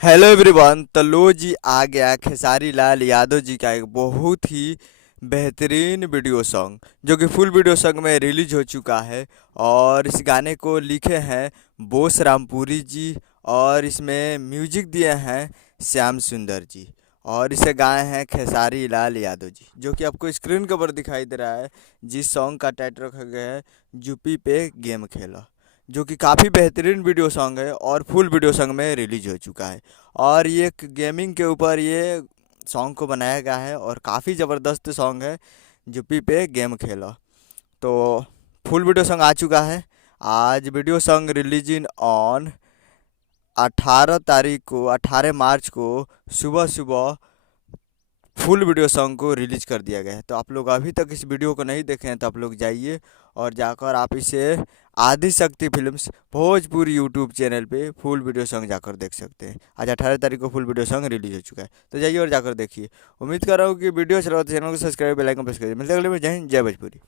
Hello everyone. तो लो जी आ गया खेसारी लाल यादव जी का एक बहुत ही बेहतरीन वीडियो सॉन्ग जो कि फुल वीडियो सॉन्ग में रिलीज हो चुका है। और इस गाने को लिखे हैं बोस रामपुरी जी और इसमें म्यूजिक दिए हैं श्याम सुंदर जी। और इसे गाए हैं खेसारी लाल यादव जी, जो कि आपको स्क्रीन के ऊपर दिखाई दे रहा है। जिस सॉन्ग का टाइटल रखा गया है यूपी पे गेम खेला, जो कि काफ़ी बेहतरीन वीडियो सॉन्ग है और फुल वीडियो सॉन्ग में रिलीज हो चुका है। और ये एक गेमिंग के ऊपर ये सॉन्ग को बनाया गया है और काफ़ी ज़बरदस्त सॉन्ग है यूपी पे गेम खेला। तो फुल वीडियो सॉन्ग आ चुका है। आज वीडियो सॉन्ग रिलीजिंग ऑन 18 मार्च को सुबह सुबह फुल वीडियो सॉन्ग को रिलीज कर दिया गया है। तो आप लोग अभी तक इस वीडियो को नहीं देखे हैं तो आप लोग जाइए और जाकर आप इसे आदि शक्ति फिल्म्स भोजपुरी यूट्यूब चैनल पे फुल वीडियो सॉन्ग जाकर देख सकते हैं। आज 18 तारीख को फुल वीडियो सॉन्ग रिलीज हो चुका है, तो जाइए और जाकर देखिए। उम्मीद कर रहा हूँ कि वीडियो अच्छा लगा तो चैनल को सब्सक्राइब बेल आइकन प्रेस करिए। मिलते हैं अगले में। जय हिंद, जय भोजपुरी।